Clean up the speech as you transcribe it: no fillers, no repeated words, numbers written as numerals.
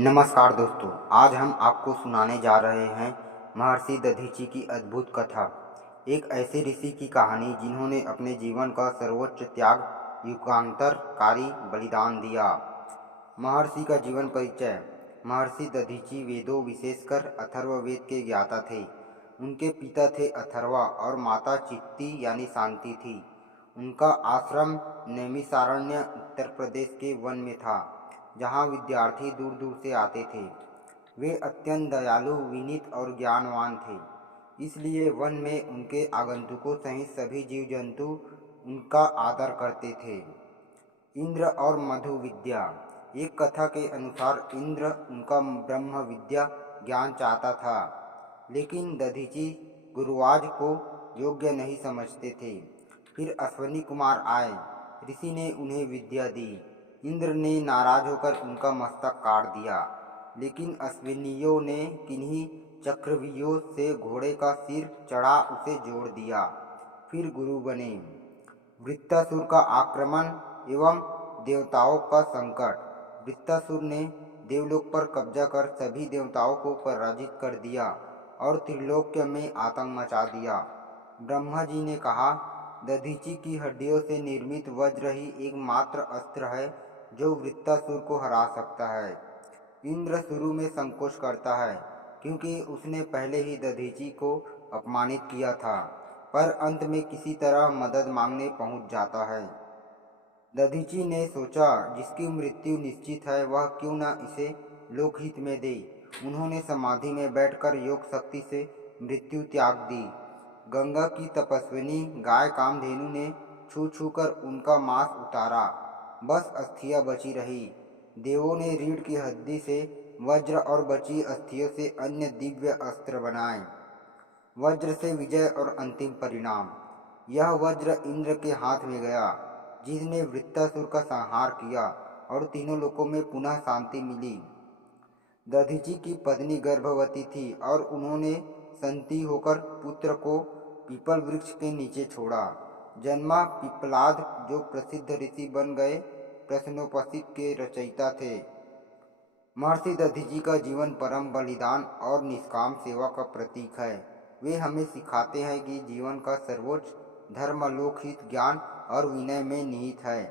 नमस्कार दोस्तों, आज हम आपको सुनाने जा रहे हैं महर्षि दधीची की अद्भुत कथा। एक ऐसे ऋषि की कहानी जिन्होंने अपने जीवन का सर्वोच्च त्याग, युगांतरकारी बलिदान दिया। महर्षि का जीवन परिचय। महर्षि दधीची वेदों, विशेषकर अथर्ववेद के ज्ञाता थे। उनके पिता थे अथर्वा और माता चित्ती यानी शांति थी। उनका आश्रम नैमिषारण्य उत्तर प्रदेश के वन में था, जहाँ विद्यार्थी दूर दूर से आते थे। वे अत्यंत दयालु, विनीत और ज्ञानवान थे, इसलिए वन में उनके आगंतुकों सहित सभी जीव जंतु उनका आदर करते थे। इंद्र और मधु विद्या। एक कथा के अनुसार इंद्र उनका ब्रह्म विद्या ज्ञान चाहता था, लेकिन दधीची गुरुराज को योग्य नहीं समझते थे। फिर अश्विनी कुमार आए, ऋषि ने उन्हें विद्या दी। इंद्र ने नाराज होकर उनका मस्तक काट दिया, लेकिन अश्विनियों ने किन्हीं चक्रव्यूहों से घोड़े का सिर चढ़ा उसे जोड़ दिया। फिर गुरु बने। वृत्तासुर का आक्रमण एवं देवताओं का संकट। वृत्तासुर ने देवलोक पर कब्जा कर सभी देवताओं को पराजित कर दिया और त्रिलोक्य में आतंक मचा दिया। ब्रह्मा जी ने कहा, दधीची की हड्डियों से निर्मित वज्र ही एकमात्र अस्त्र है जो वृत्तासुर को हरा सकता है। इंद्र शुरू में संकोच करता है, क्योंकि उसने पहले ही दधीची को अपमानित किया था, पर अंत में किसी तरह मदद मांगने पहुंच जाता है। दधीची ने सोचा, जिसकी मृत्यु निश्चित है वह क्यों न इसे लोकहित में दे। उन्होंने समाधि में बैठकर योग शक्ति से मृत्यु त्याग दी। गंगा की तपस्विनी गाय कामधेनु ने छू छू कर उनका मांस उतारा, बस अस्थियां बची रही। देवों ने रीढ़ की हड्डी से वज्र और बची अस्थियों से अन्य दिव्य अस्त्र बनाए। वज्र से विजय और अंतिम परिणाम। यह वज्र इंद्र के हाथ में गया, जिसने वृत्तासुर का संहार किया और तीनों लोकों में पुनः शांति मिली। दधीची की पत्नी गर्भवती थी और उन्होंने संती होकर पुत्र को पीपल वृक्ष के नीचे छोड़ा। जन्मा पिप्पलाद, जो प्रसिद्ध ऋषि बन गए, प्रश्नोपनिषद के रचयिता थे। महर्षि दधीची का जीवन परम बलिदान और निष्काम सेवा का प्रतीक है। वे हमें सिखाते हैं कि जीवन का सर्वोच्च धर्म लोकहित, ज्ञान और विनय में निहित है।